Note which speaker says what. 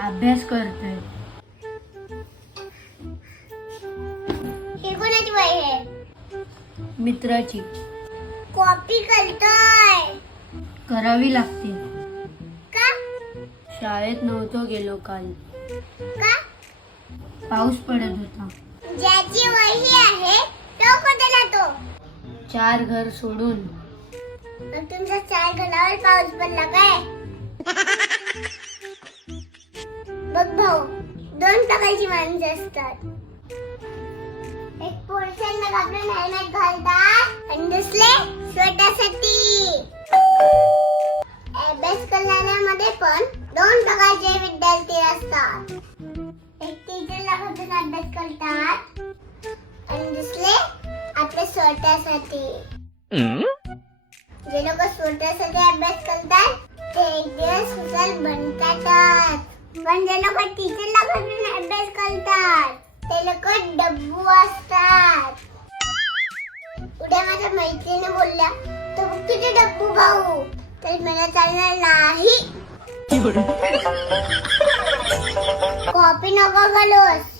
Speaker 1: अभ्यास करतोय.
Speaker 2: कोणाची वय आहे?
Speaker 1: मित्राची.
Speaker 2: कॉपी करतोय.
Speaker 1: करावी लागते.
Speaker 2: का?
Speaker 1: शाळेत नव्हतो गेलो काल.
Speaker 2: का?
Speaker 1: पाऊस पडत होता.
Speaker 2: ज्याची वही आहे तो कुठे जातो?
Speaker 1: चार घर सोडून.
Speaker 2: तुमच्या चार घरावर पाऊस पडला काय? बघ भाऊ दोन प्रकारची माणसं असतात. एक पोलिसांना घाबरून हेल्मेट घालतात आणि दुसरे स्वतःसाठी. अभ्यास करणाऱ्यामध्ये पण दोन प्रकारचे विद्यार्थी असतात. एक टीचरला घाबरून अभ्यास करतात आणि दुसरे आपल्या स्वतःसाठी. जे लोक स्वतःसाठी अभ्यास करतात ते एक दिवस हुशार बनतातच. पण जे लोक टीचरला घालून अभ्यास करतात. ते लोक डब्बू असतात. उद्या माझ्या मैत्रिणी बोलल्या बघ तुझे डब्बू भाऊ? तर मला चालणार नाही. कॉपी नको घालूस.